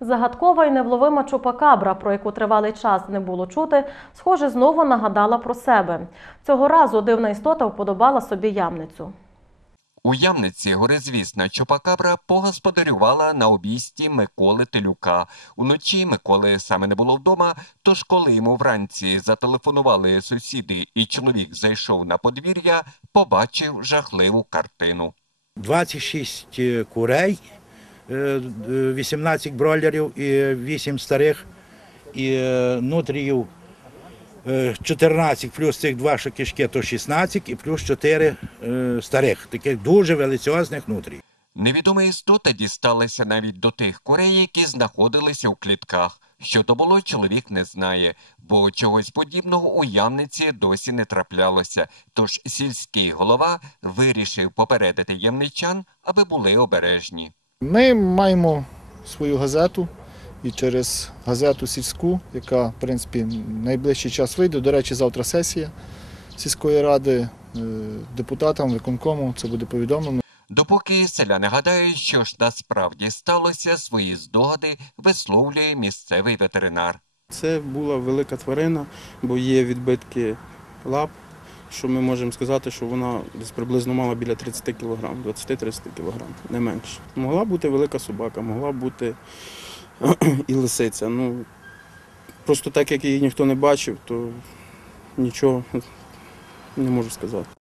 Загадкова і невловима чупакабра, про яку тривалий час не було чути, схоже, знову нагадала про себе. Цього разу дивна істота вподобала собі ямницю. У Ямниці горизвісна Чупакабра погосподарювала на обійсті Миколи Телюка. Уночі Миколи саме не було вдома, тож коли йому вранці зателефонували сусіди і чоловік зайшов на подвір'я, побачив жахливу картину. 26 е, курей, 18 бройлерів і 8 старих, і е, нутріїв е, 14, плюс цих два що кишки, то 16, і плюс 4 е, старих, таких дуже величезних нутрій. Невідома істота дісталася навіть до тих курей, які знаходилися у клітках. Що то було, чоловік не знає, бо чогось подібного у Ямниці досі не траплялося. Тож сільський голова вирішив попередити ямничан, аби були обережні. Ми маємо свою газету і через газету сільську, яка в принципі найближчий час вийде. До речі, завтра сесія сільської ради е, депутатам, виконкому це буде повідомлено. Допоки селяни гадають, що ж насправді сталося, свої здогади висловлює місцевий ветеринар. Це була велика тварина, бо є відбитки лап, що ми можемо сказати, що вона десь приблизно мала біля 30 кг, 20-30 кг, не менше. Могла бути велика собака, могла бути і лисиця. Ну, просто так як її ніхто не бачив, то нічого не можу сказати.